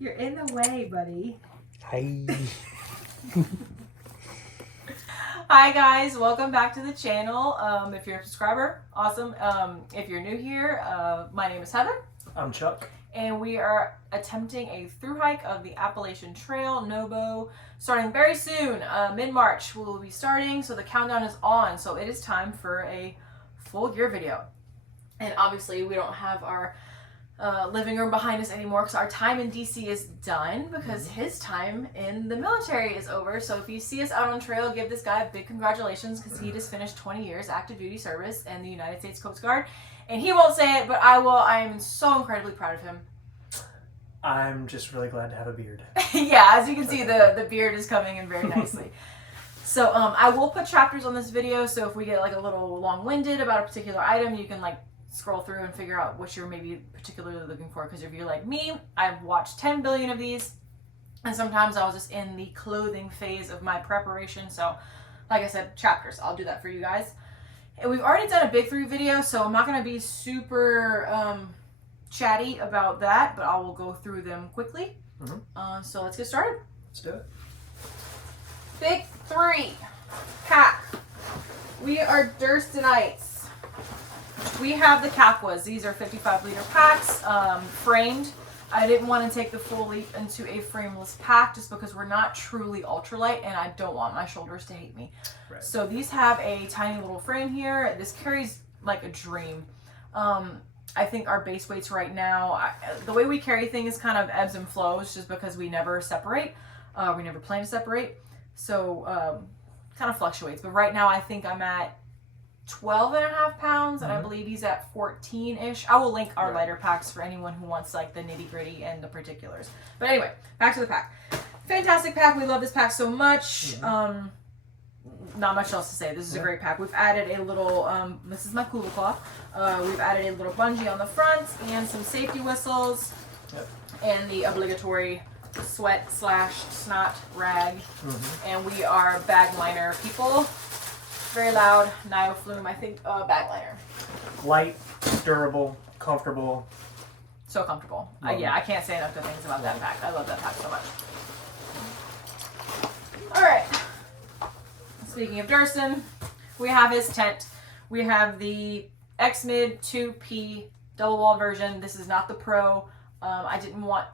You're in the way, buddy. Hi. Hi guys, welcome back to the channel. If you're a subscriber, awesome. If you're new here, my name is Heather. I'm Chuck. And we are attempting a through hike of the Appalachian Trail, NOBO, starting very soon. Mid-March we will be starting, so the countdown is on. So it is time for a full gear video. And obviously we don't have our living room behind us anymore because our time in DC is done because his time in the military is over. So if you see us out on trail, give this guy a big congratulations because he just finished 20 years active duty service in the United States Coast Guard. And he won't say it, but I will. I am so incredibly proud of him. I'm just really glad to have a beard. Yeah, as you can see, the beard is coming in very nicely. So I will put chapters on this video, so if we get like a little long-winded about a particular item, you can like scroll through and figure out what you're maybe particularly looking for. Because if you're like me, I've watched 10 billion of these, and sometimes I was just in the clothing phase of my preparation. So like I said, chapters, I'll do that for you guys. And we've already done a big Thru video, so I'm not going to be super chatty about that, but I will go through them quickly. So let's get started. Let's do it. Big 3 pack. We are Durstonites. We have the Capwas. These are 55-liter packs, framed. I didn't want to take the full leap into a frameless pack just because we're not truly ultralight and I don't want my shoulders to hate me. Right. So these have a tiny little frame here. This carries like a dream. I think our base weights right now, the way we carry things kind of ebbs and flows just because we never separate. We never plan to separate. So kind of fluctuates. But right now I think I'm at 12.5 pounds, and I believe he's at 14-ish. I will link our Lighterpacks for anyone who wants like the nitty-gritty and the particulars. But anyway, back to the pack. Fantastic pack. We love this pack so much. Not much else to say. This is a great pack. We've added a little, this is my cooler cloth. We've added a little bungee on the front and some safety whistles and the obligatory sweat / snot rag. And we are bag liner people. Very loud, Nioflume, I think, bag liner. Light, durable, comfortable. So comfortable. Yeah, I can't say enough good things about that pack. I love that pack so much. Alright. Speaking of Durston, we have his tent. We have the X-Mid 2P double wall version. This is not the Pro. I didn't want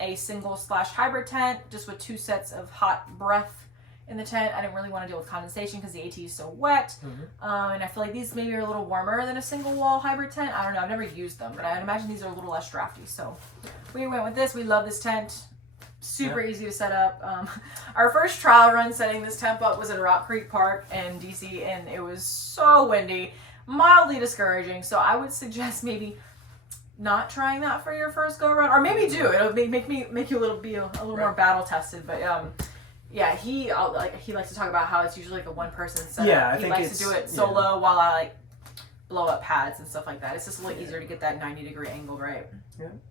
a single / hybrid tent, just with 2 sets of hot breath in the tent. I didn't really want to deal with condensation because the AT is so wet. And I feel like these maybe are a little warmer than a single wall hybrid tent. I don't know. I've never used them, but I'd imagine these are a little less drafty. So we went with this. We love this tent. Super easy to set up. Our first trial run setting this tent up was in Rock Creek Park in DC, and it was so windy, mildly discouraging. So I would suggest maybe not trying that for your first go around, or maybe do. It'll make you a little more battle tested. But yeah, he likes to talk about how it's usually like a one-person setup. Yeah, he likes to do it solo while I like blow up pads and stuff like that. It's just a little easier to get that 90-degree angle right.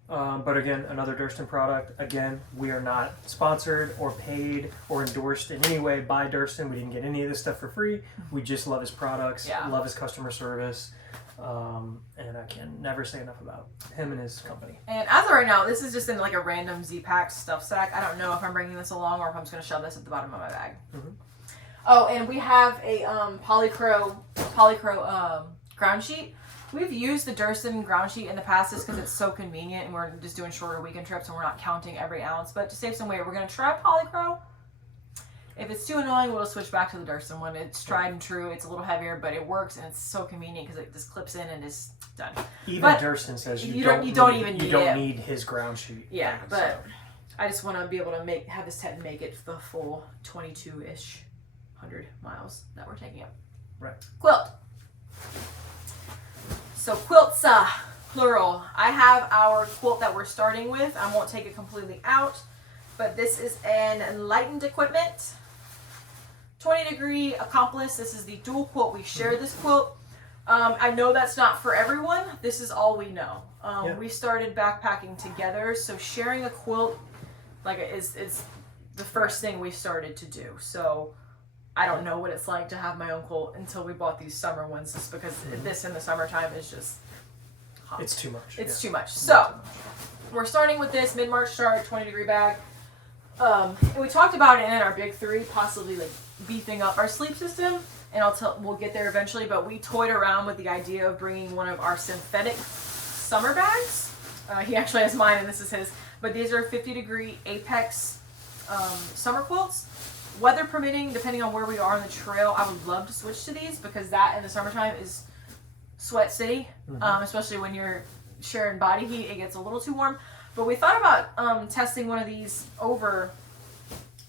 But again, another Durston product. Again, we are not sponsored or paid or endorsed in any way by Durston. We didn't get any of this stuff for free. We just love his products, love his customer service. And I can never say enough about him and his company. And as of right now, this is just in like a random Z-Pack stuff sack. I don't know if I'm bringing this along or if I'm just going to shove this at the bottom of my bag. Oh, and we have a polycro ground sheet. We've used the Durston ground sheet in the past just because it's so convenient and we're just doing shorter weekend trips and we're not counting every ounce. But to save some weight, we're going to try polycro. If it's too annoying, we'll switch back to the Durston one. It's tried and true. It's a little heavier, but it works and it's so convenient because it just clips in and is done. Even but Durston says you don't need his ground sheet. Yeah, but I just want to be able to have this tent and make it the full 22-ish 100 miles that we're taking up. Right. Quilt. So quilts, plural. I have our quilt that we're starting with. I won't take it completely out, but this is an enlightened equipment. 20-degree accomplice. This is the dual quilt. We share this quilt. I know that's not for everyone. This is all we know. We started backpacking together, so sharing a quilt is the first thing we started to do. So I don't know what it's like to have my own quilt until we bought these summer ones, just because this in the summertime is just hot. It's too much. It's too much. So we're starting with this mid-March start, 20-degree bag. And we talked about it in our big three, possibly like beefing up our sleep system. And we'll get there eventually. But we toyed around with the idea of bringing one of our synthetic summer bags. He actually has mine, and this is his. But these are 50-degree Apex summer quilts. Weather permitting, depending on where we are on the trail, I would love to switch to these because that in the summertime is sweat city, especially when you're sharing body heat. It gets a little too warm. But we thought about testing one of these over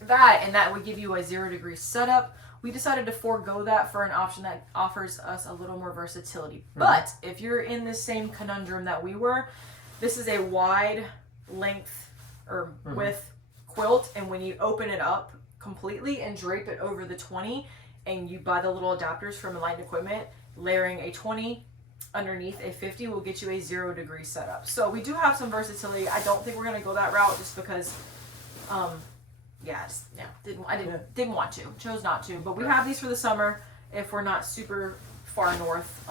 that, and that would give you a 0-degree setup. We decided to forego that for an option that offers us a little more versatility. But if you're in the same conundrum that we were, this is a wide length or width quilt, and when you open it up completely and drape it over the 20, and you buy the little adapters from Enlightened Equipment, layering a 20 underneath a 50 will get you a 0-degree setup. So we do have some versatility. I don't think we're going to go that route just because didn't want to, chose not to. But we have these for the summer if we're not super far north,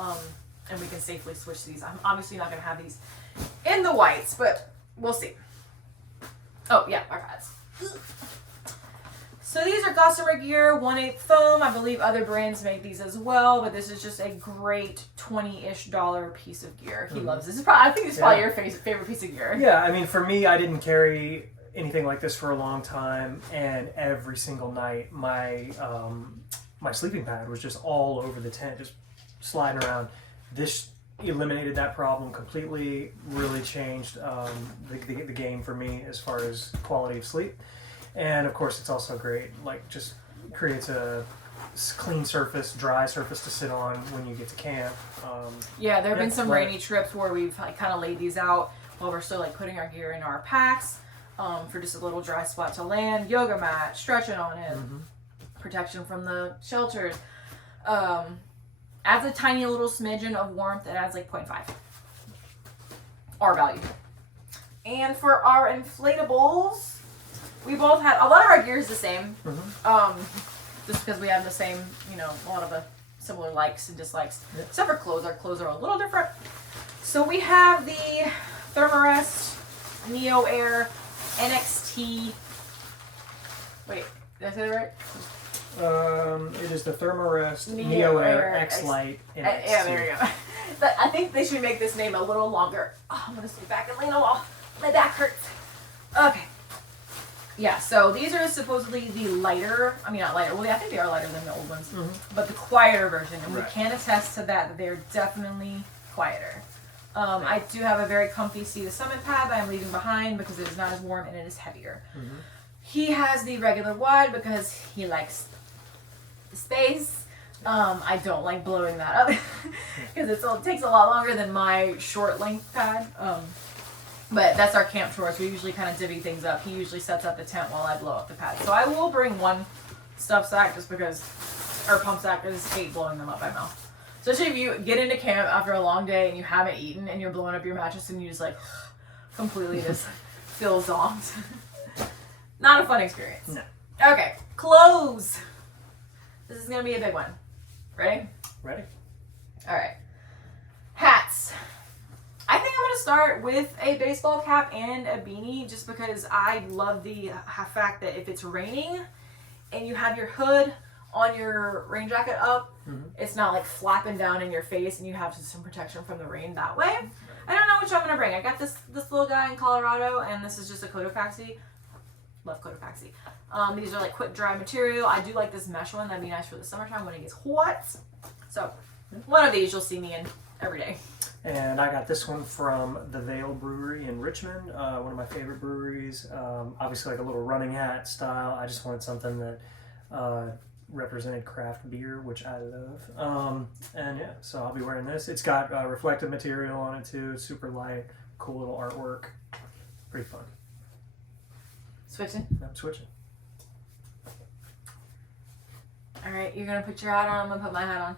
and we can safely switch these. I'm obviously not going to have these in the whites, but we'll see. Oh yeah, our pads. So these are Gossamer Gear 1/8 foam. I believe other brands make these as well, but this is just a great $20-ish piece of gear. He loves this. I think it's probably your favorite piece of gear. Yeah, I mean, for me, I didn't carry anything like this for a long time, and every single night my my sleeping pad was just all over the tent, just sliding around. This eliminated that problem completely, really changed the game for me as far as quality of sleep. And of course it's also great, like just creates a clean surface, dry surface to sit on when you get to camp. There have been some rainy trips where we've like kind of laid these out while we're still like putting our gear in our packs for just a little dry spot to land, yoga mat, stretching on it, protection from the shelters. Adds a tiny little smidgen of warmth. It adds like 0.5 R value. And for our inflatables, we both had a lot of our gear is the same. Just because we have the same, a lot of the similar likes and dislikes. Except for clothes. Our clothes are a little different. So we have the Thermarest Neo Air NXT. Wait, did I say that right? It is the Thermarest Neo Air X Lite NXT. Yeah, there you go. But I think they should make this name a little longer. Oh, I'm gonna stay back and lean a wall. My back hurts. Okay. Yeah, so these are supposedly the lighter, not lighter, well, I think they are lighter than the old ones, but the quieter version, and we can attest to that they're definitely quieter. I do have a very comfy Sea to Summit pad that I'm leaving behind because it is not as warm and it is heavier. He has the regular wide because he likes the space. I don't like blowing that up because it takes a lot longer than my short length pad. But that's our camp chores. We usually kind of divvy things up. He usually sets up the tent while I blow up the pad. So I will bring one stuff sack just because, or pump sack, I just hate blowing them up by mouth. Especially if you get into camp after a long day and you haven't eaten and you're blowing up your mattress and you just like completely just feel zonked. Not a fun experience. No. Okay, clothes. This is going to be a big one. Ready? Ready. All right. Hats. I think I'm going to start with a baseball cap and a beanie just because I love the fact that if it's raining and you have your hood on your rain jacket up, it's not like flapping down in your face and you have some protection from the rain that way. I don't know which I'm going to bring. I got this little guy in Colorado, and this is just a Cotopaxi. Love Cotopaxi. These are like quick dry material. I do like this mesh one. That'd be nice for the summertime when it gets hot. So one of these you'll see me in every day. And I got this one from the Vale Brewery in Richmond, one of my favorite breweries. Obviously like a little running hat style. I just wanted something that represented craft beer, which I love. And yeah, so I'll be wearing this. It's got reflective material on it too. It's super light, cool little artwork. Pretty fun. Switching? I'm switching. Alright, you're going to put your hat on. I'm going to put my hat on.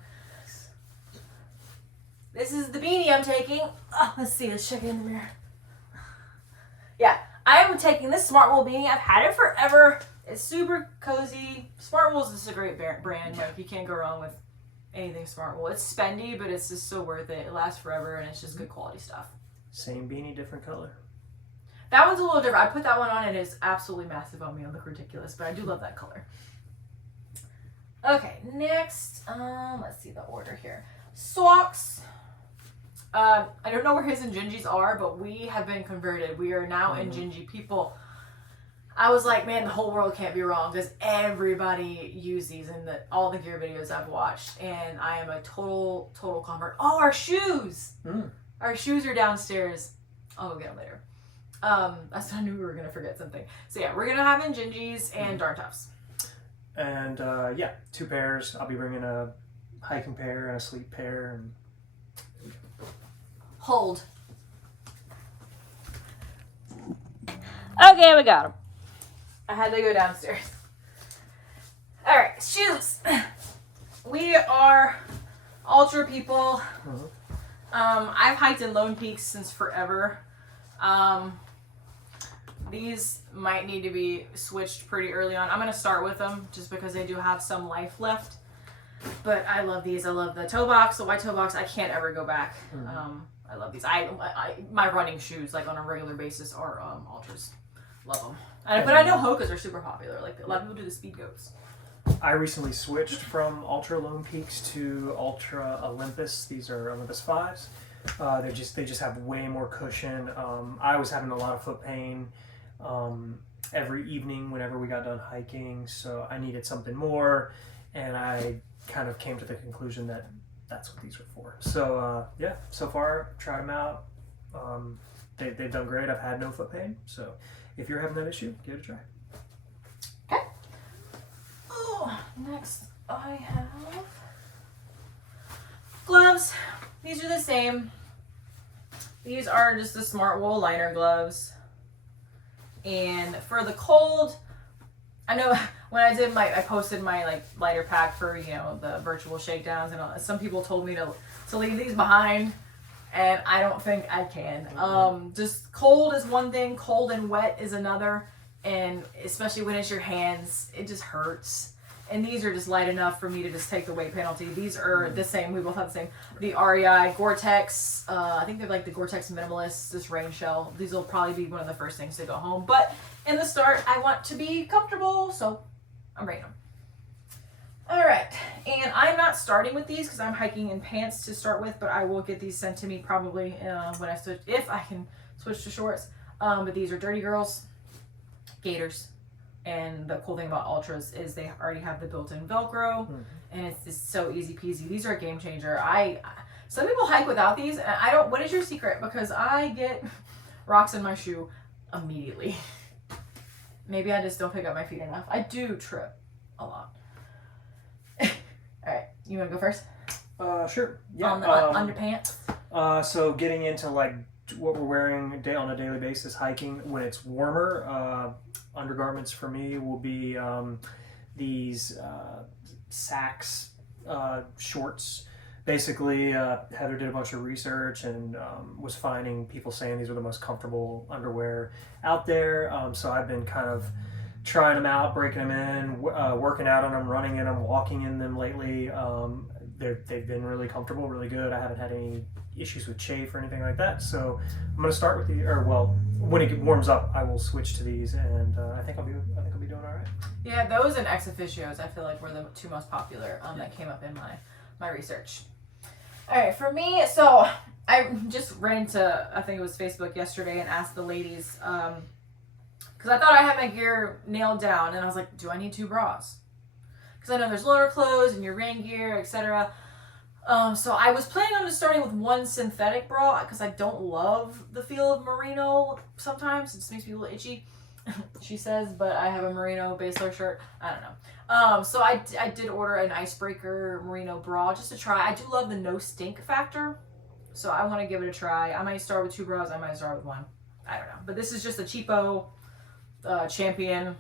This is the beanie I'm taking. Oh, let's check it in the mirror. Yeah, I am taking this Smart Wool beanie. I've had it forever. It's super cozy. Smart Wool is just a great brand. Like, you can't go wrong with anything Smart Wool. It's spendy, but it's just so worth it. It lasts forever, and it's just good quality stuff. Same beanie, different color. That one's a little different. I put that one on and it's absolutely massive on me. I look ridiculous, but I do love that color. Okay, next, let's see the order here. Socks. I don't know where his and Gingy's are, but we have been converted. We are now in Gingy people. I was like, man, the whole world can't be wrong because everybody used these in all the gear videos I've watched, and I am a total convert. Oh, our shoes! Our shoes are downstairs. I'll go get them later. I knew we were gonna forget something. So yeah, we're gonna have in Gingy's and Darn Toughs. And yeah, 2 pairs. I'll be bringing a hiking pair and a sleep pair. And hold. Okay, we got them. I had to go downstairs. All right, shoes. We are ultra people. I've hiked in Lone Peaks since forever. These might need to be switched pretty early on. I'm going to start with them just because they do have some life left. But I love these. I love the toe box, the white toe box. I can't ever go back. I love these. My running shoes, like on a regular basis, are ultras. Love them. But I know Hokas are super popular. Like a lot of people do the speed goats. I recently switched from Ultra Lone Peaks to Ultra Olympus. These are Olympus 5s. They just have way more cushion. I was having a lot of foot pain every evening whenever we got done hiking, so I needed something more, and I kind of came to the conclusion that that's what these were for. So yeah, so far tried them out. They've done great. I've had no foot pain, so if you're having that issue, give it a try. Okay. Oh, next I have gloves. These are the same. These are just the Smart Wool liner gloves. And for the cold, I know when I posted my like lighter pack for, you know, the virtual shakedowns, and some people told me to leave these behind, and I don't think I can. Just cold is one thing, cold and wet is another, and especially when it's your hands, it just hurts. And these are just light enough for me to just take the weight penalty. These are the same. We both have the same. The REI Gore-Tex. I think they're like the Gore-Tex Minimalist, this rain shell. These will probably be one of the first things to go home. But in the start, I want to be comfortable, so I'm bringing them. All right. And I'm not starting with these because I'm hiking in pants to start with, but I will get these sent to me probably when I switch, if I can switch to shorts. But these are Dirty Girls Gators. And the cool thing about Ultras is they already have the built-in Velcro, and it's just so easy peasy. These are a game changer. Some people hike without these, and I don't. What is your secret? Because I get rocks in my shoe immediately. Maybe I just don't pick up my feet enough. I do trip a lot. All right, you want to go first? Sure. Yeah. On the underpants. So getting into like what we're wearing on a daily basis, hiking when it's warmer. Undergarments for me will be these Sax shorts. Basically, Heather did a bunch of research and was finding people saying these were the most comfortable underwear out there. So I've been kind of trying them out, breaking them in, working out on them, running in them, walking in them lately. They've been really comfortable, really good. I haven't had any issues with chafe or anything like that. So I'm going to start with when it warms up, I will switch to these, and I think I'll be doing all right. Yeah, those and ex officios I feel like were the two most popular that came up in my research. All right, for me, so I just ran to, I think it was Facebook yesterday, and asked the ladies because I thought I had my gear nailed down, and I was like, do I need 2 bras? Because I know there's lower clothes and your rain gear, etc. So I was planning on just starting with 1 synthetic bra because I don't love the feel of merino sometimes. It just makes me a little itchy, she says, but I have a merino Basler shirt. I don't know. So I did order an icebreaker merino bra just to try. I do love the no stink factor, so I want to give it a try. I might start with 2 bras. I might start with 1. I don't know. But this is just a cheapo Champion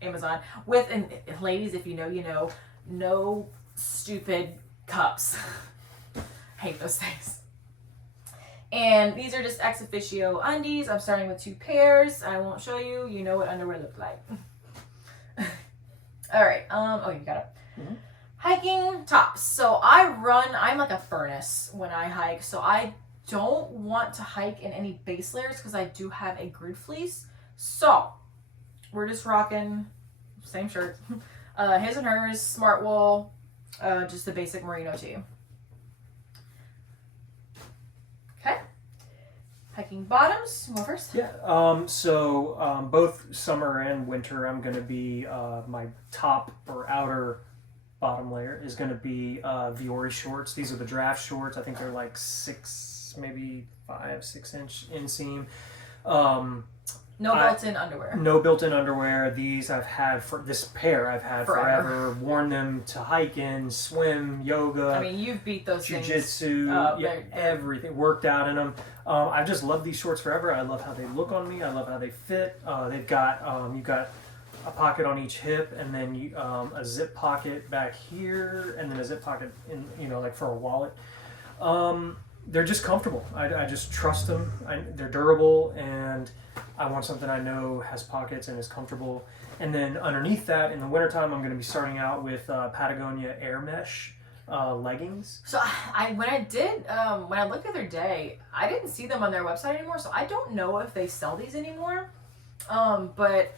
Amazon with, and ladies, if you know, you know, no stupid cups. Hate those things. And these are just ex officio undies. I'm starting with 2 pairs. I won't show you. You know what underwear look like. All right. Oh, you got it. Hiking tops. So I'm like a furnace when I hike. So I don't want to hike in any base layers because I do have a grid fleece. So we're just rocking same shirt, his and hers, smart wool, just the basic merino tee. Okay. Hiking bottoms. You go first. Yeah. Both summer and winter, I'm going to be my top or outer bottom layer is going to be Viore shorts. These are the draft shorts. I think they're like 6, maybe 5, 6 inch inseam. No built-in underwear. No built-in underwear. These I've had for this pair. I've had forever. Worn them to hike in, swim, yoga. I mean, you've beat those jiu-jitsu, things. everything. Worked out in them. I've just loved these shorts forever. I love how they look on me. I love how they fit. They've got you've got a pocket on each hip, and then a zip pocket back here, and then a zip pocket in like for a wallet. They're just comfortable. I just trust them. They're durable, and I want something I know has pockets and is comfortable. And then underneath that, in the wintertime, I'm going to be starting out with Patagonia Air Mesh leggings. So when I looked the other day, I didn't see them on their website anymore, so I don't know if they sell these anymore. But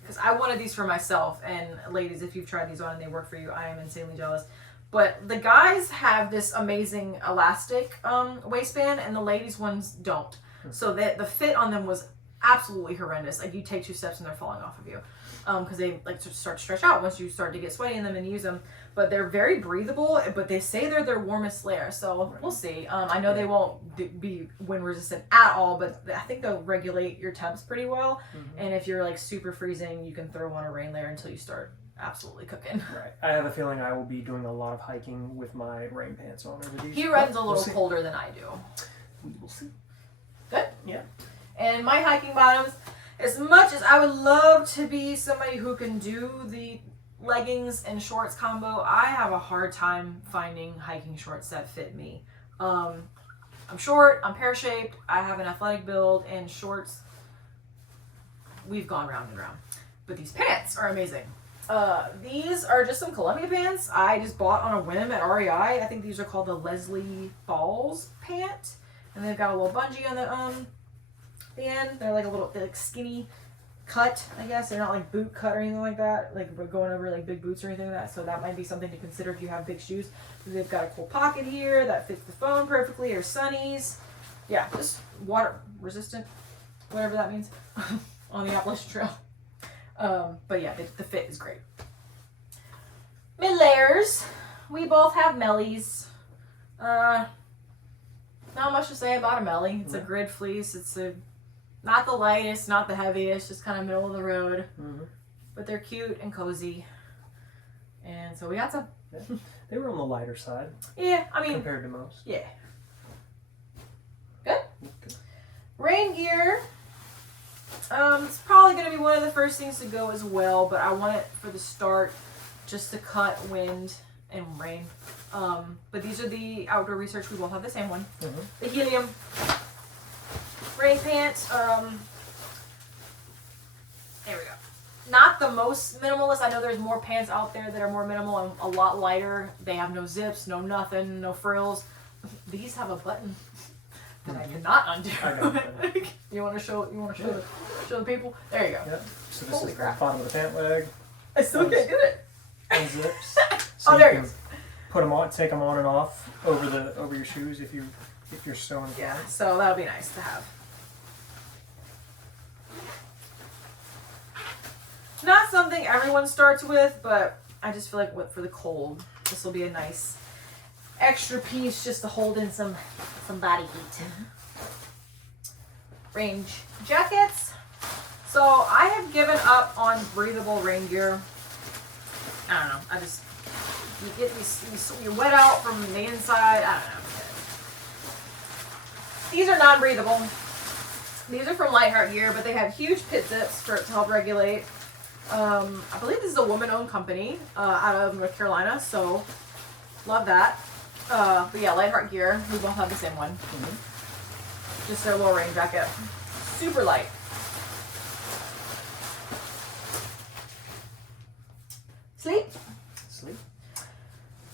because I wanted these for myself, and ladies, if you've tried these on and they work for you, I am insanely jealous. But the guys have this amazing elastic waistband, and the ladies' ones don't. So that the fit on them was absolutely horrendous. Like, you take 2 steps and they're falling off of you, because they like to start to stretch out once you start to get sweaty in them and use them. But they're very breathable, but they say they're their warmest layer, so we'll see. I know they won't be wind resistant at all, but I think they'll regulate your temps pretty well. And if you're like super freezing, you can throw on a rain layer until you start absolutely cooking. Right. I have a feeling I will be doing a lot of hiking with my rain pants on over these. He runs a little colder than I do. We will see. Good? Yeah. And my hiking bottoms, as much as I would love to be somebody who can do the leggings and shorts combo, I have a hard time finding hiking shorts that fit me. I'm short, I'm pear-shaped, I have an athletic build, and shorts, we've gone round and round. But these pants are amazing. These are just some Columbia pants I just bought on a whim at REI. I think these are called the Leslie Falls pant. And they've got a little bungee on the end. They're like a little skinny cut, I guess. They're not like boot cut or anything like that, like we're going over like big boots or anything like that. So that might be something to consider if you have big shoes. They've got a cool pocket here that fits the phone perfectly, or sunnies. Yeah, just water resistant, whatever that means, on the Appalachian Trail. But yeah, the fit is great. Mid layers, we both have Mellies. Not much to say about a Melly. It's a grid fleece. It's not the lightest, not the heaviest, just kind of middle of the road. But they're cute and cozy. And so we got some. Yeah. They were on the lighter side. Yeah, I mean, compared to most. Yeah. Good. Rain gear. It's probably going to be one of the first things to go as well, but I want it for the start just to cut wind and rain. But these are the Outdoor Research. We both have the same one. The Helium rain pants. There we go. Not the most minimalist. I know there's more pants out there that are more minimal and a lot lighter. They have no zips, no nothing, no frills. These have a button that I cannot undo. I got it. You want to show? Show the people? There you go. Yep. So this Holy is crap. the bottom of the pant leg. I still can't get it. Unzips. So Oh, there you you can put them on, take them on and off over your shoes if you're so inclined. Yeah, so that'll be nice to have. Not something everyone starts with, but I just feel like for the cold, this will be a nice extra piece just to hold in some body heat. Range jackets. So I have given up on breathable rain gear. I don't know. You wet out from the inside. I don't know. These are non-breathable. These are from Lightheart Gear, but they have huge pit zips to help regulate. I believe this is a woman-owned company out of North Carolina, so love that. But yeah, Lightheart Gear. We both have the same one. Just their low rain jacket. Super light. Sleep. Sleep.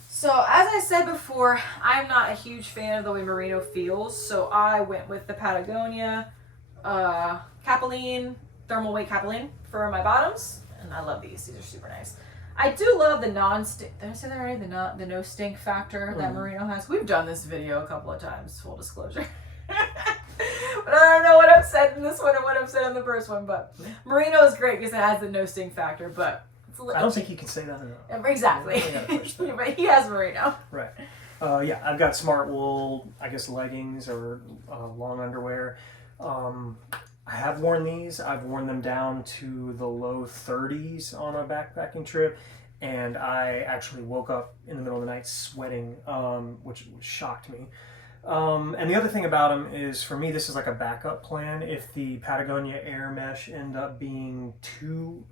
So So as I said before, I'm not a huge fan of the way merino feels, so I went with the Patagonia Capilene, thermal weight Capilene for my bottoms, and I love these. These are super nice. I do love the non-stink, did I say that right? The no stink factor that merino has. We've done this video a couple of times, full disclosure. But I don't know what I've said in this one and what I've said in the first one, but merino is great because it has the no stink factor, but I don't think you can say that enough. Exactly. But he has merino. Right. Yeah, I've got smart wool, I guess leggings or long underwear. I have worn these. I've worn them down to the low 30s on a backpacking trip, and I actually woke up in the middle of the night sweating, which shocked me. And the other thing about them is, for me, this is like a backup plan. If the Patagonia Air Mesh end up being too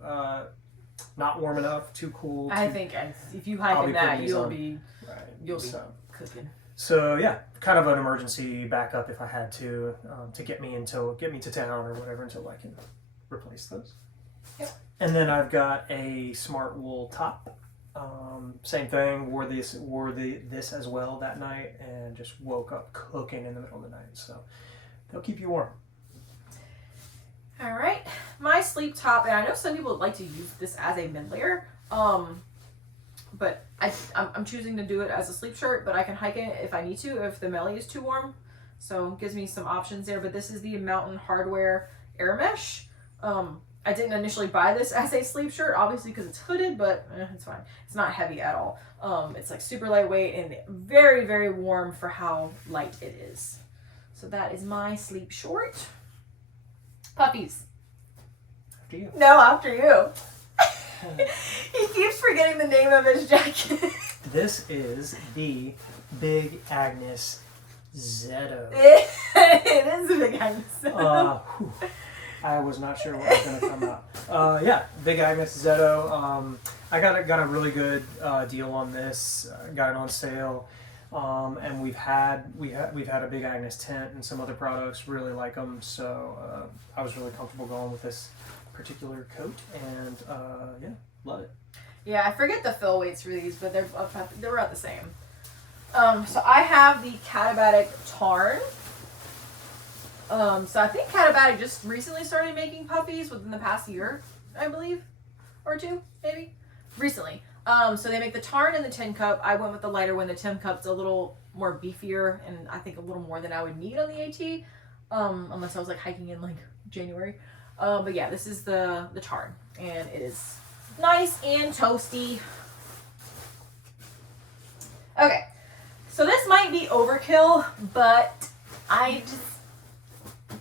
not warm enough, too cool. I think if you hike in that, you'll be cooking. So yeah, kind of an emergency backup if I had to get me to town or whatever until I can replace those. Yep. And then I've got a smart wool top. Same thing. Wore this as well that night, and just woke up cooking in the middle of the night. So they'll keep you warm. All right, my sleep top, and I know some people like to use this as a mid layer, but I'm choosing to do it as a sleep shirt, but I can hike it if I need to, if the belly is too warm. So it gives me some options there, but this is the Mountain Hardwear Air Mesh. I didn't initially buy this as a sleep shirt, obviously because it's hooded, but it's fine. It's not heavy at all. It's like super lightweight and very, very warm for how light it is. So that is my sleep short. Puppies. After you. No, after you. He keeps forgetting the name of his jacket. This is the Big Agnes Zetto. It is a Big Agnes Zetto. I was not sure what was going to come out. Yeah, Big Agnes Zetto. I got a really good deal on this. Got it on sale. And we've had a Big Agnes tent and some other products. Really like them, so I was really comfortable going with this particular coat, and yeah, love it. Yeah, I forget the fill weights for these, but they're about the same. So I have the Katabatic Tarn. So I think Katabatic just recently started making puppies within the past year, I believe, or two, maybe, recently. So they make the Tarn and the Tin Cup. I went with the lighter one. The Tin Cup's a little more beefier, and I think a little more than I would need on the AT, unless I was like hiking in like January. But yeah, this is the Tarn, and it is nice and toasty. Okay, so this might be overkill, but I just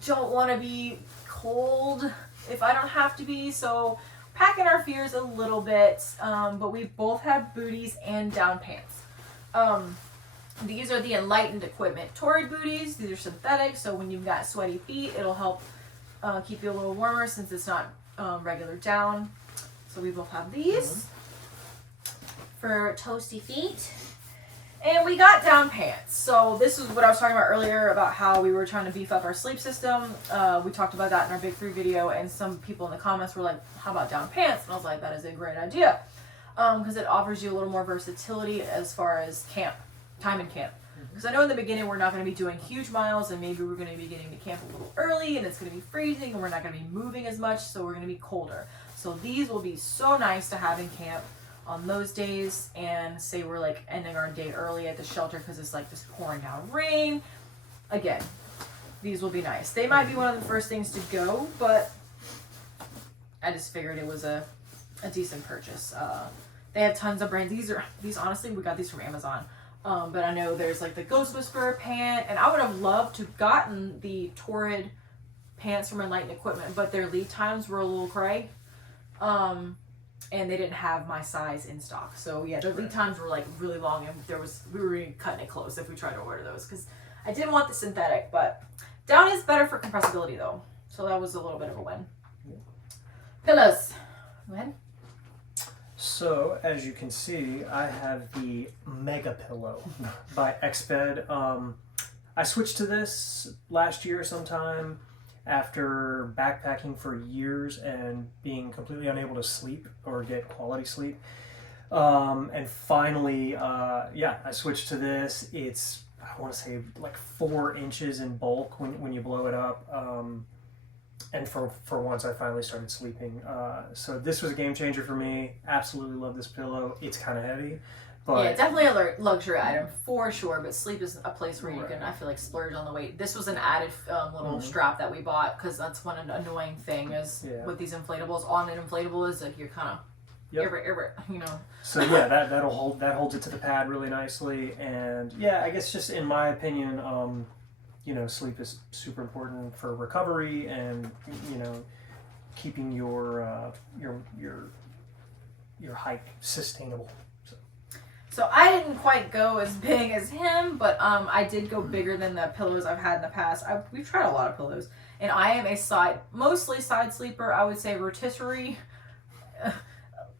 don't want to be cold if I don't have to be, so packing our fears a little bit, but we both have booties and down pants. These are the Enlightened Equipment Torrid booties. These are synthetic, so when you've got sweaty feet, it'll help keep you a little warmer since it's not regular down. So we both have these for toasty feet. And we got down pants. So this is what I was talking about earlier about how we were trying to beef up our sleep system. We talked about that in our Big 3 video, and some people in the comments were like, how about down pants? And I was like, that is a great idea. Because it offers you a little more versatility as far as time in camp. Because I know in the beginning we're not going to be doing huge miles, and maybe we're going to be getting to camp a little early, and it's going to be freezing, and we're not going to be moving as much, so we're going to be colder. So these will be so nice to have in camp on those days, and say we're like ending our day early at the shelter because it's like just pouring down rain. Again, these will be nice. They might be one of the first things to go, but I just figured it was a decent purchase. They have tons of brands. These honestly, we got these from Amazon. But I know there's like the Ghost Whisperer pant, and I would have loved to have gotten the Torrid pants from Enlightened Equipment, but their lead times were a little cray. And they didn't have my size in stock. So yeah, their lead times were like really long, and we were really cutting it close if we tried to order those, because I didn't want the synthetic, but down is better for compressibility though. So that was a little bit of a win. Yeah. Pillows. Go ahead. So as you can see, I have the Mega Pillow by Exped. I switched to this last year sometime after backpacking for years and being completely unable to sleep or get quality sleep. And finally, yeah, I switched to this. It's, I want to say like 4 inches in bulk when you blow it up. And for once I finally started sleeping. So this was a game changer for me. Absolutely love this pillow. It's kind of heavy. But yeah, definitely a luxury item for sure, but sleep is a place where you can, I feel like, splurge on the weight. This was an added little strap that we bought, because that's one annoying thing is with these inflatables. On an inflatable is like you're kind of, you know. So yeah, that holds it to the pad really nicely, and yeah, I guess just in my opinion, you know, sleep is super important for recovery and, you know, keeping your hike sustainable. So I didn't quite go as big as him, but I did go bigger than the pillows I've had in the past. We've tried a lot of pillows, and I am a mostly side sleeper. I would say rotisserie,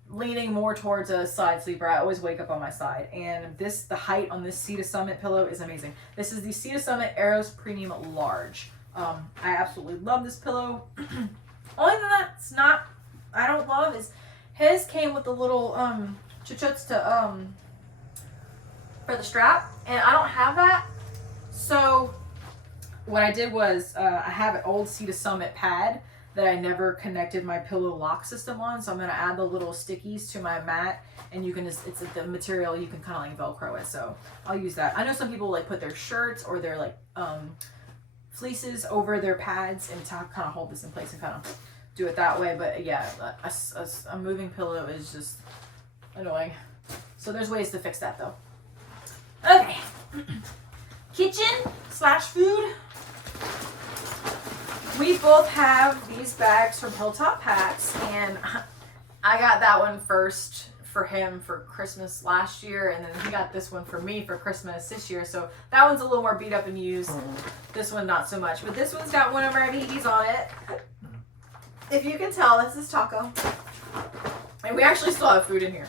leaning more towards a side sleeper. I always wake up on my side, and the height on this Sea to Summit pillow is amazing. This is the Sea to Summit Eros Premium Large. I absolutely love this pillow. Only thing that's I don't love is his came with the little chuchuts to for the strap, and I don't have that. So what I did was I have an old Sea to Summit pad that I never connected my pillow lock system on, so I'm going to add the little stickies to my mat, and you can just, it's the material you can kind of like Velcro it, so I'll use that. I know some people like put their shirts or their like fleeces over their pads and to kind of hold this in place and kind of do it that way, but yeah, a moving pillow is just annoying. So there's ways to fix that though. Okay, kitchen / food. We both have these bags from Hilltop Packs, and I got that one first for him for Christmas last year, and then he got this one for me for Christmas this year. So that one's a little more beat up and used. This one not so much, but this one's got one of our BBs on it. If you can tell, this is taco, and we actually still have food in here.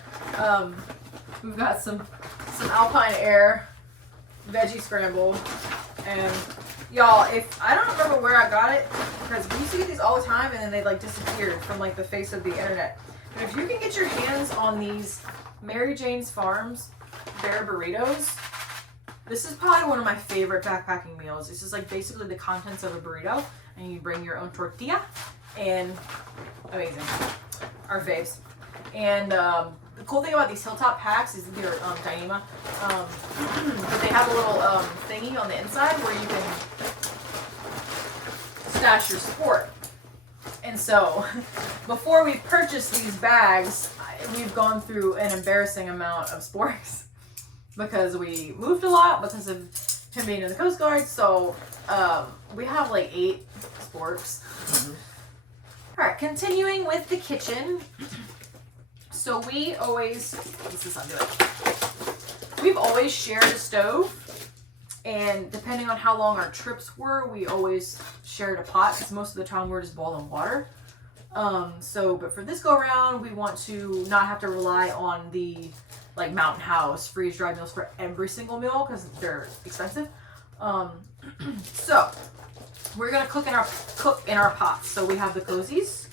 We've got some Alpine Air veggie scramble, and y'all, if I don't remember where I got it, because we used to get these all the time and then they like disappeared from like the face of the internet. But if you can get your hands on these Mary Jane's Farms bear burritos, this is probably one of my favorite backpacking meals. This is like basically the contents of a burrito, and you bring your own tortilla, and amazing. Our faves. And the cool thing about these Hilltop Packs is they're Dyneema, but they have a little thingy on the inside where you can stash your sport. And so, before we purchased these bags, we've gone through an embarrassing amount of sporks because we moved a lot because of him being in the Coast Guard. So we have like 8 sporks. All right, continuing with the kitchen. So we always, we've always shared a stove, and depending on how long our trips were, we always shared a pot, because most of the time we're just boiling water. But for this go around, we want to not have to rely on the like Mountain House freeze-dried meals for every single meal, because they're expensive. So we're gonna cook in our pots. So we have the cozies.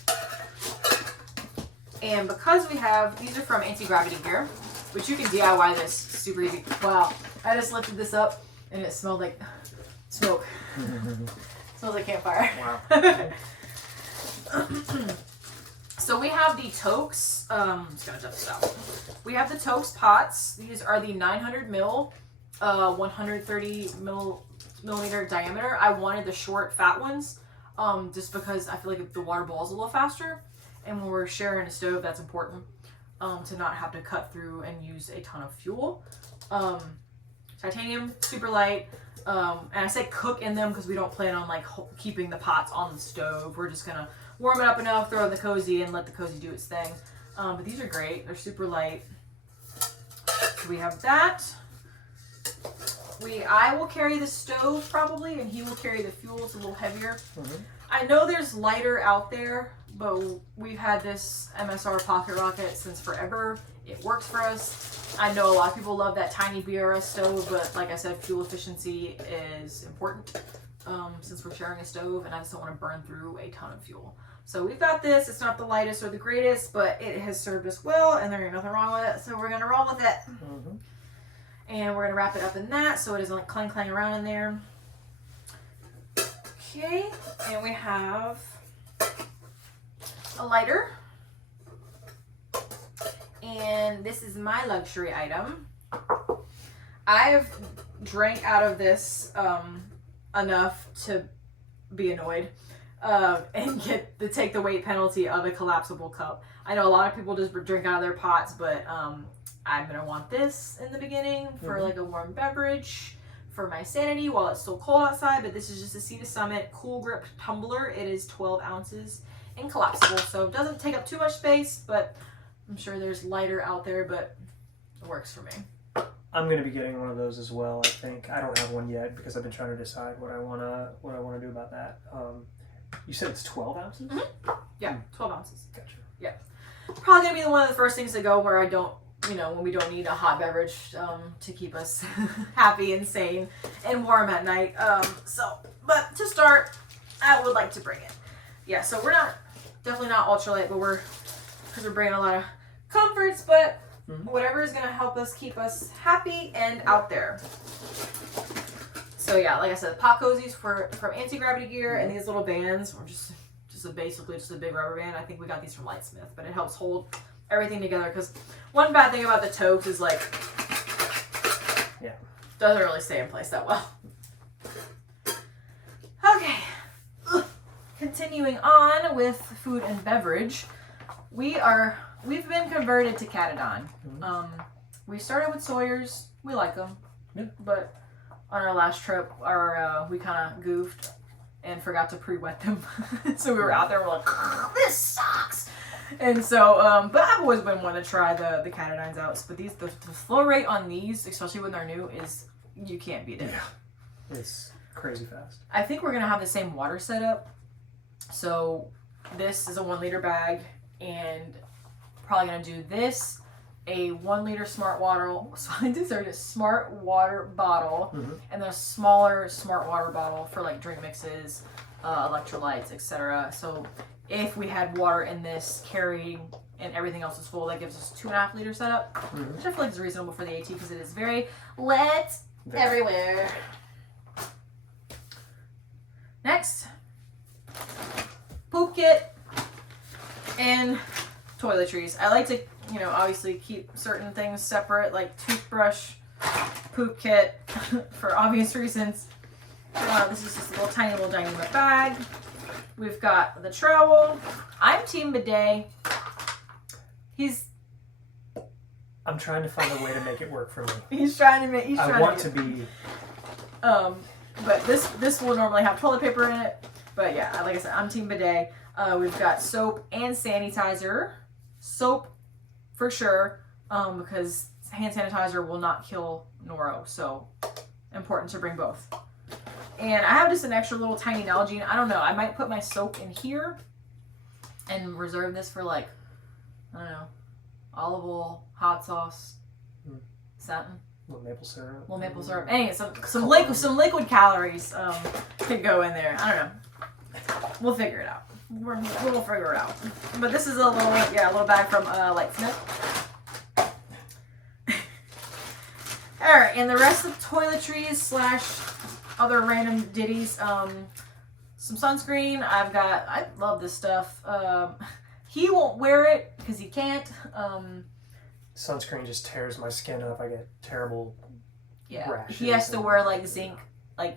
And because we have, these are from Anti-Gravity Gear, which you can DIY this super easy. Wow, I just lifted this up and it smelled like smoke. Smells like campfire. Wow. So we have the Tokes, I'm just gonna dump this out. We have the Tokes pots. These are the 900 mil, 130 millimeter diameter. I wanted the short, fat ones, just because I feel like the water boils a little faster. And when we're sharing a stove, that's important to not have to cut through and use a ton of fuel. Titanium, super light. And I say cook in them because we don't plan on like keeping the pots on the stove. We're just gonna warm it up enough, throw in the cozy, and let the cozy do its thing. But these are great. They're super light. So we have that. I will carry the stove probably, and he will carry the fuel. It's a little heavier. I know there's lighter out there, but we've had this MSR Pocket Rocket since forever. It works for us. I know a lot of people love that tiny BRS stove, but like I said, fuel efficiency is important since we're sharing a stove, and I just don't want to burn through a ton of fuel. So we've got this. It's not the lightest or the greatest, but it has served us well, and there ain't nothing wrong with it. So we're gonna roll with it, and we're gonna wrap it up in that so it doesn't like clang around in there. Okay, and we have a lighter, and this is my luxury item. I've drank out of this enough to be annoyed and take the weight penalty of a collapsible cup. I know a lot of people just drink out of their pots, but I'm gonna want this in the beginning for like a warm beverage for my sanity while it's still cold outside. But this is just a Sea to Summit Cool Grip tumbler. It is 12 ounces and collapsible, so it doesn't take up too much space, but I'm sure there's lighter out there, but it works for me. I'm gonna be getting one of those as well. I think I don't have one yet because I've been trying to decide what I wanna do about that. You said it's 12 ounces? Yeah, 12 ounces. Gotcha. Yeah, probably gonna be one of the first things to go where I don't, when we don't need a hot beverage to keep us happy and sane and warm at night. But to start, I would like to bring it. Yeah, so we're definitely not ultralight, but because we're bringing a lot of comforts, but whatever is going to help us keep us happy and out there. So yeah, like I said, pop cozies from Anti-Gravity Gear, and these little bands are basically just a big rubber band. I think we got these from Lightsmith, but it helps hold everything together, because one bad thing about the toques is doesn't really stay in place that well. Okay, continuing on with food and beverage, we've been converted to Catadon. We started with Sawyer's. We like them, but on our last trip, we kind of goofed and forgot to pre-wet them. So we were out there, we're like, this sucks. And so, but I've always been one to try the Catadines out. But the flow rate on these, especially when they're new, is you can't beat it. Yeah, it's crazy fast. I think we're gonna have the same water setup. So this is a 1 liter bag, and probably gonna do this, a 1 liter smart water. Smart water bottle, and then a smaller smart water bottle for like drink mixes, electrolytes, etc. So if we had water in this carrying and everything else is full, that gives us 2.5 liter setup, which I feel like is reasonable for the AT because it is very lit everywhere. Next, poop kit and toiletries. I like to, obviously keep certain things separate, like toothbrush, poop kit, for obvious reasons. This is just a tiny little Dyneema bag. We've got the trowel. I'm team bidet. I'm trying to find a way to make it work for me. I want to be. But this will normally have toilet paper in it. But yeah, like I said, I'm team bidet. We've got soap and sanitizer. Soap for sure, because hand sanitizer will not kill noro. So important to bring both. And I have just an extra little tiny Nalgene. I don't know. I might put my soap in here and reserve this for olive oil, hot sauce, something. Little maple syrup. Anyway, some liquid calories could go in there. I don't know. We'll figure it out. We'll figure it out. But this is a little bag from Lightsmith. All right, and the rest of toiletries / other random ditties. Some sunscreen. I love this stuff. He won't wear it because he can't. Sunscreen just tears my skin up. I get terrible rashes. He has to wear zinc,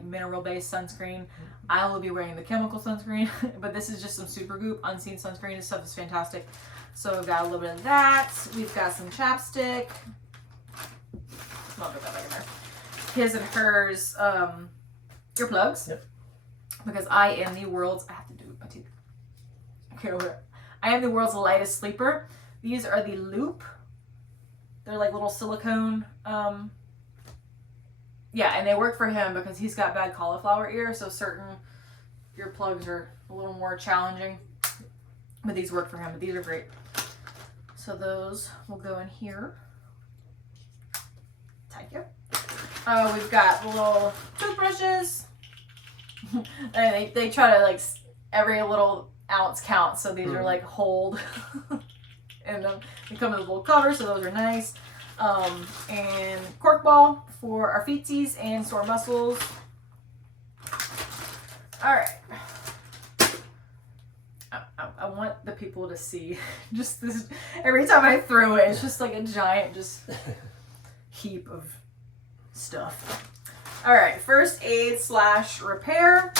mineral-based sunscreen. I will be wearing the chemical sunscreen, but this is just some super goop, unseen sunscreen. This stuff is fantastic. So we've got a little bit of that. We've got some chapstick. I'll put that back in there. His and hers earplugs. Yep. Because I am the world's. I have to do it with my teeth. Okay, over it. I am the world's lightest sleeper. These are the Loop. They're like little silicone. And they work for him because he's got bad cauliflower ear, so certain earplugs are a little more challenging. But these work for him. But these are great. So those will go in here. Thank you. We've got little toothbrushes. And they try to every little ounce count. So these are like hold. And they come with a little cover, so those are nice. And cork ball for our feetsies and sore muscles. All right. I want the people to see just this. Every time I throw it, it's just like a giant just heap of stuff. All right, first aid / repair.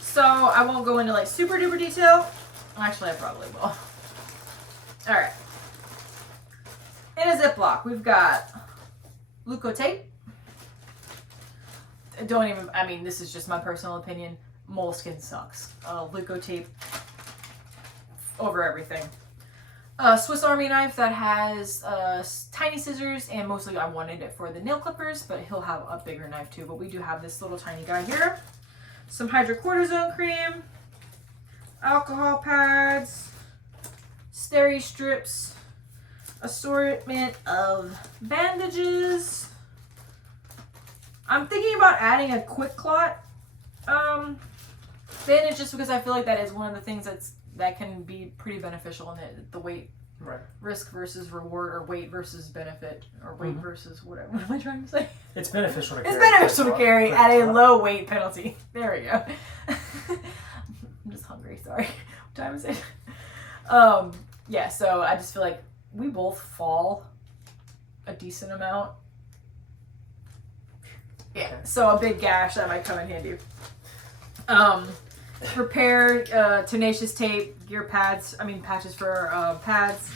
So I won't go into like super duper detail. Actually, I probably will. All right. In a Ziploc, we've got Leukotape. This is just my personal opinion. Moleskin sucks. Leukotape over everything. A Swiss Army knife that has tiny scissors, and mostly I wanted it for the nail clippers, but he'll have a bigger knife too. But we do have this little tiny guy here. Some hydrocortisone cream, alcohol pads, steri strips, assortment of bandages. I'm thinking about adding a quick clot bandage just because I feel like that is one of the things that can be pretty beneficial in the weight risk versus reward, or weight versus benefit, or weight versus whatever. What am I trying to say? It's beneficial to carry. It's beneficial to carry at a low weight penalty. There we go. I'm just hungry. Sorry. What time is it? Yeah. So I just feel like we both fall a decent amount. Yeah. So a big gash that might come in handy. Prepare tenacious tape, gear pads. Patches for pads.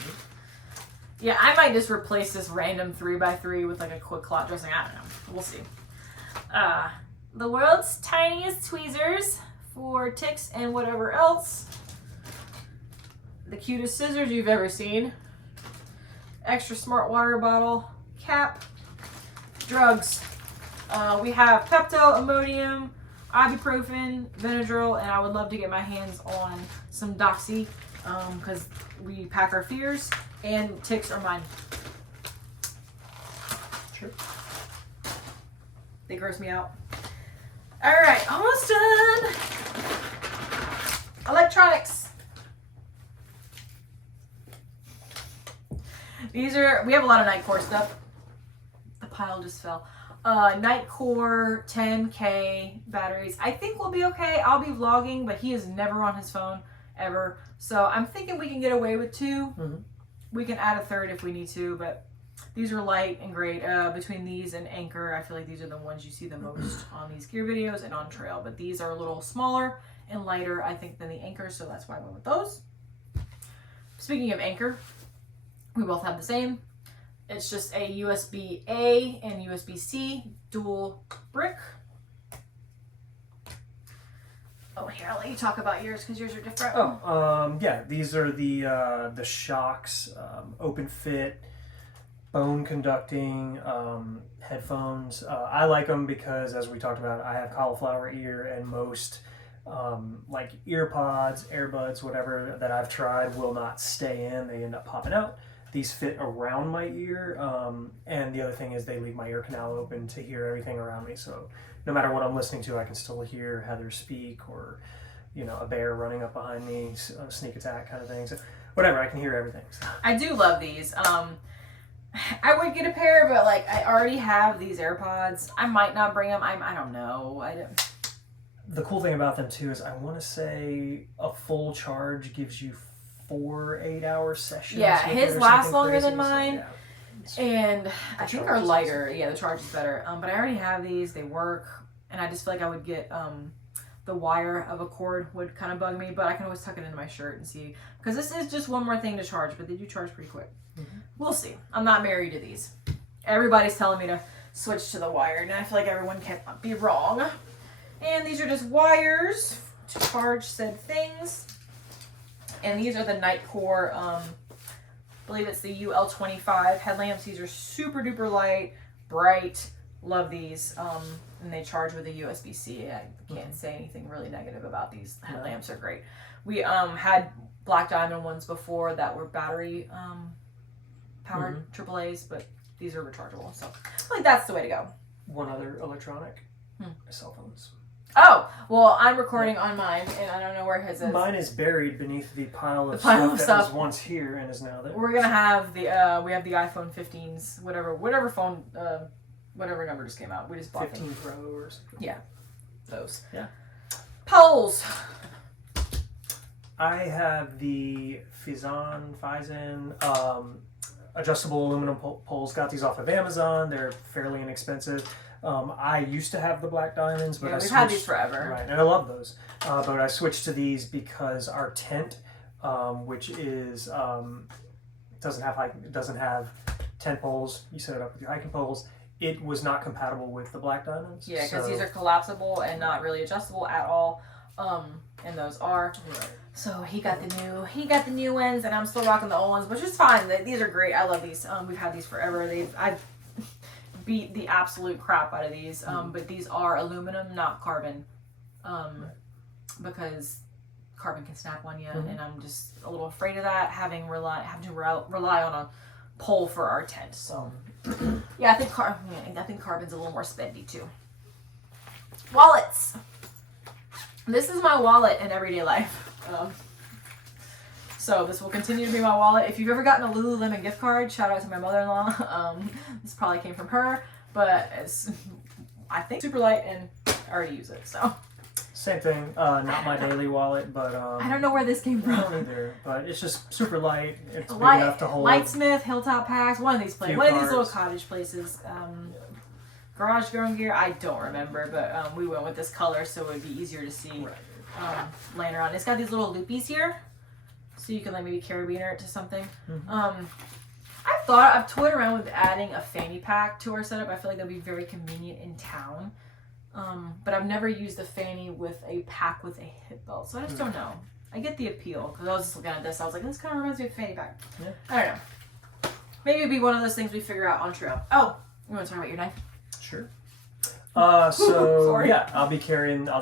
Yeah, I might just replace this random 3x3 with like a quick clot dressing. I don't know. We'll see. The world's tiniest tweezers for ticks and whatever else. The cutest scissors you've ever seen. Extra smart water bottle, cap, drugs. We have Pepto, Imodium, ibuprofen, Benadryl, and I would love to get my hands on some Doxy because we pack our fears, and ticks are mine. Sure. They gross me out. All right, almost done. Electronics. We have a lot of Nightcore stuff. The pile just fell. Nightcore 10K batteries. I think we'll be okay. I'll be vlogging, but he is never on his phone ever. So I'm thinking we can get away with 2. Mm-hmm. We can add a 3rd if we need to, but these are light and great. Between these and Anchor, I feel like these are the ones you see the most on these gear videos and on trail. But these are a little smaller and lighter, I think, than the Anchor, so that's why I went with those. Speaking of Anchor, we both have the same. It's just a USB-A and USB-C dual brick. Oh, here, I'll let you talk about yours because yours are different. Yeah, these are the Shocks, open fit, bone conducting headphones. I like them because, as we talked about, I have cauliflower ear, and most like ear pods, earbuds, whatever that I've tried will not stay in. They end up popping out. These fit around my ear, and the other thing is they leave my ear canal open to hear everything around me. So no matter what I'm listening to, I can still hear Heather speak, or a bear running up behind me, a sneak attack kind of thing. So whatever, I can hear everything. So. I do love these. I would get a pair, but like I already have these AirPods. I might not bring them. I don't know. The cool thing about them too is I want to say a full charge gives you 4 8-hour sessions. Yeah, his lasts longer than mine. So, and I think are lighter. Yeah, the charge is better. But I already have these. They work. And I just feel like I would get the wire of a cord would kind of bug me. But I can always tuck it into my shirt and see. Because this is just one more thing to charge. But they do charge pretty quick. Mm-hmm. We'll see. I'm not married to these. Everybody's telling me to switch to the wired. And I feel like everyone can be wrong. And these are just wires to charge said things. And these are the Nightcore, I believe it's the UL25 headlamps. These are super duper light, bright. Love these. And they charge with a USB-C. I can't say anything really negative about these. Headlamps are great. We had Black Diamond ones before that were battery powered AAAs, but these are rechargeable. So I feel like that's the way to go. One other electronic, cell phones. Oh, well, I'm recording on mine, and I don't know where his is. Mine is buried beneath the pile of stuff that was once here and is now there. We're gonna have the we have the iPhone 15s, whatever phone, whatever number just came out. We just bought 15 Pro or something. Yeah, those. Yeah. Poles. I have the Fizan adjustable aluminum poles. Got these off of Amazon. They're fairly inexpensive. I used to have the black diamonds, but we've had these forever. Right, and I love those. But I switched to these because our tent, which is doesn't have tent poles. You set it up with your hiking poles. It was not compatible with the black diamonds. Yeah, because these are collapsible and not really adjustable at all. And those are. Right. So he got the new ones, and I'm still rocking the old ones, which is fine. These are great. I love these. We've had these forever. I've beat the absolute crap out of these. But these are aluminum, not carbon. Because carbon can snap on you, and I'm just a little afraid of that. Having to rely on a pole for our tent. So yeah, I think carbon's a little more spendy too. Wallets. This is my wallet in everyday life. So this will continue to be my wallet. If you've ever gotten a Lululemon gift card, shout out to my mother-in-law. This probably came from her, but it's, I think, super light, and I already use it. So same thing. Not my daily wallet, but I don't know where this came from. I don't either, but it's just super light. It's big enough to hold. Lightsmith, Hilltop Packs, one of these places, one of these little cottage places. Garage Grown Gear, I don't remember, but we went with this color so it would be easier to see laying around. It's got these little loopies here, so you can like maybe carabiner it to something. I've toyed around with adding a fanny pack to our setup. I feel like that'd be very convenient in town. But I've never used a fanny with a pack with a hip belt, so I just don't know. I get the appeal, because I was just looking at this, I was like, this kind of reminds me of a fanny pack. Yeah. I don't know. Maybe it'd be one of those things we figure out on trail. Oh, you want to talk about your knife? Sure. So yeah, I'll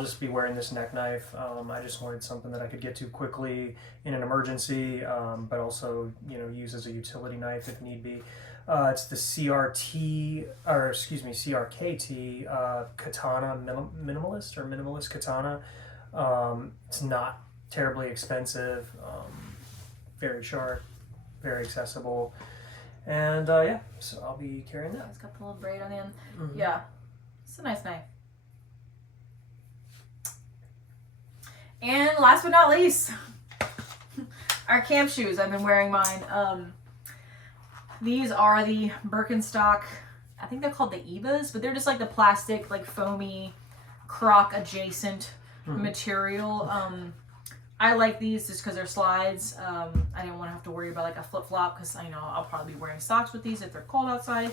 just be wearing this neck knife. I just wanted something that I could get to quickly in an emergency, but also, use as a utility knife if need be. It's the CRKT katana minimalist katana. It's not terribly expensive, very sharp, very accessible. And so I'll be carrying that. It's got the little braid on the end. Yeah, it's a nice knife. And last but not least, our camp shoes. I've been wearing mine. These are the Birkenstock. I think they're called the Evas, but they're just like the plastic, like foamy, croc adjacent material. I like these just because they're slides. I didn't want to have to worry about like a flip flop because I know I'll probably be wearing socks with these if they're cold outside.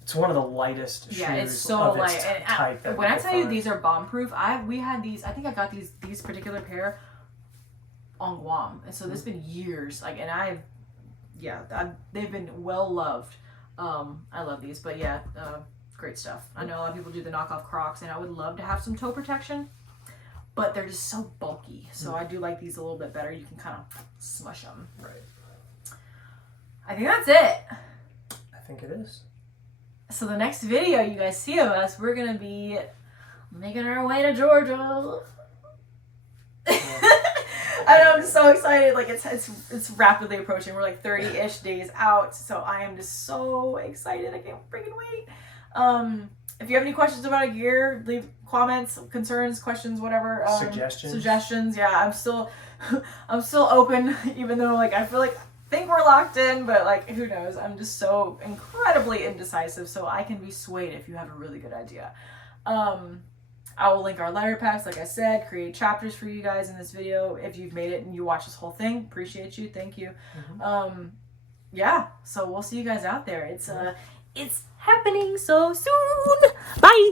It's one of the lightest shoes. Yeah, it's so light. Type when I tell you these are bomb proof, we had these. I think I got these particular pair on Guam, and so this has been years. Like, and they've been well loved. I love these, but yeah, great stuff. I know a lot of people do the knockoff Crocs, and I would love to have some toe protection. But they're just so bulky. So I do like these a little bit better. You can kind of smush them. Right. I think that's it. I think it is. So the next video you guys see of us, we're going to be making our way to Georgia. I know, I'm just so excited. Like it's rapidly approaching. We're like 30-ish days out. So I am just so excited. I can't freaking wait. If you have any questions about our gear, leave comments, concerns, questions, whatever. Suggestions. Yeah, I'm still open, even though like I think we're locked in, but like who knows? I'm just so incredibly indecisive, so I can be swayed if you have a really good idea. I will link our Lighterpacks, like I said, create chapters for you guys in this video. If you've made it and you watch this whole thing, appreciate you. Thank you. Yeah, so we'll see you guys out there. It's happening so soon. Bye.